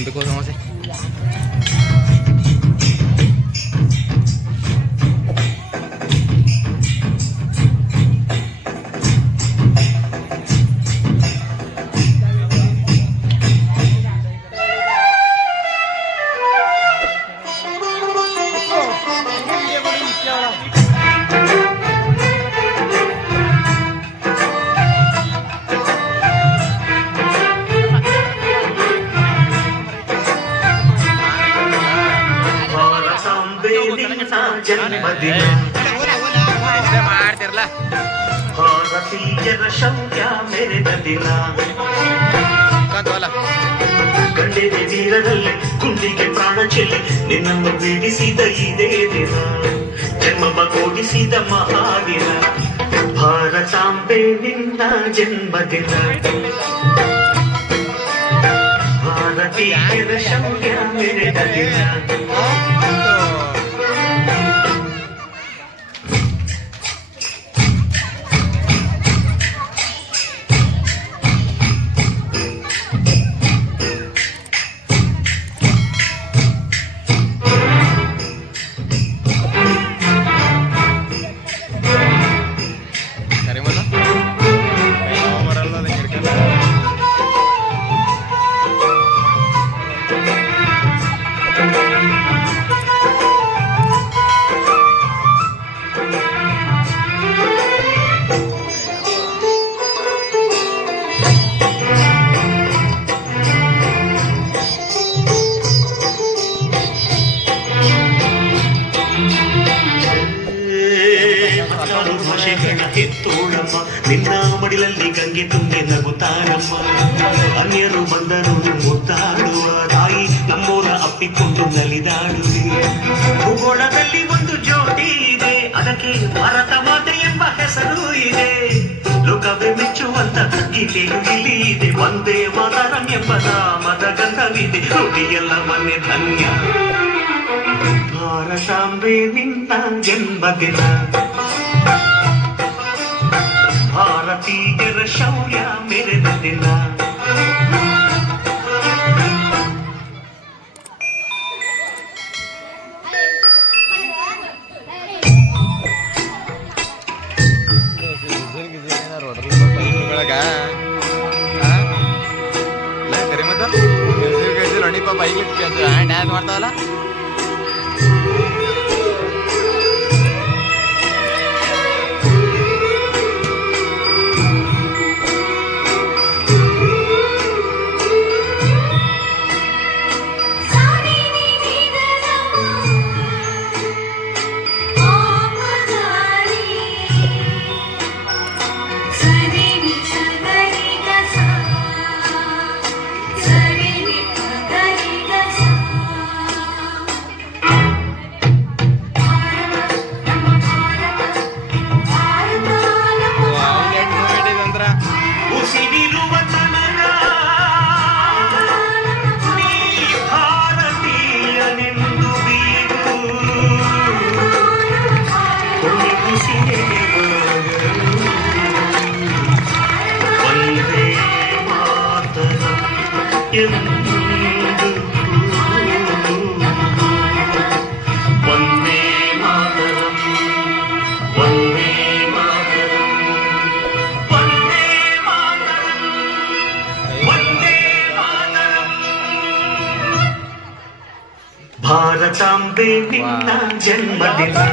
んでません。ಜನ್ಮದಿನ ಮಾಡ್ತಿರಲ್ಲ ಭಾರತೀಯರ ಶೌರ್ಯ ಮೆರೆದ ದಿನ. ಗಂಡೆದೆ ವೀರರಲ್ಲಿ ಗುಂಡಿಗೆ ಪ್ರಾಣ ಚೆಲ್ಲಿ ನಿನ್ನನ್ನು ಬಿಡಿಸಿದ ಇದೇ ದಿನ. ಜನ್ಮ ಕೂಡಿಸಿದ ಮಹಾದಿನ. ಭಾರತಾಂಬೆ ನಿನ್ನ ಜನ್ಮದಿನ ಭಾರತೀಯರ ಶೌರ್ಯ ಮೆರೆದ ದಿನ. ಹತ್ತಾರು ಭಾಷೆಗಳ ಎತ್ತೋಳಮ್ಮ ನಿನ್ನ ಮಡಿಲಲ್ಲಿ ಗಂಗೆ ತುಂಬೆ ನಗುತ್ತಾರಮ್ಮ ಅನ್ಯರು ಬಂದರು ಮುದ್ದಾಡುವ ತಾಯಿ ನಮ್ಮೂರ ಅಪ್ಪಿಕೊಂಡು ನಲಿದಾಡುವೆ ಭೂಗೋಳದಲ್ಲಿ ಒಂದು ಜ್ಯೋತಿ ಇದೆ. ಅದಕ್ಕೆ ಭಾರತ ಮಾತೆ ಎಂಬ ಹೆಸರು ಇದೆ. ಲೋಕವೇ ಮೆಚ್ಚುವಂತ ಗೀತೆಯು ಇಲ್ಲಿ ಇದೆ. ಒಂದೇ ಮಾತಾರಂ ಎಂಬ ನಾಮದ ಗಂಧವಿದೆ ನುಡಿಯೆಲ್ಲ ಮನೆ ಧನ್ಯ. ಭಾರತಾಂಬೆ ನಿನ್ನ ಜನ್ಮದಿನ. ಭಾರತೀಯರ ಶೌರ್ಯ ಮೆರೆದ ದಿನ ಡ್ಯಾನ್ಸ್ ಮಾಡ್ತಾವಲ್ಲ ಅಂದ್ರ ഭാരതാംബെ നിന്ന ജന്മദിനം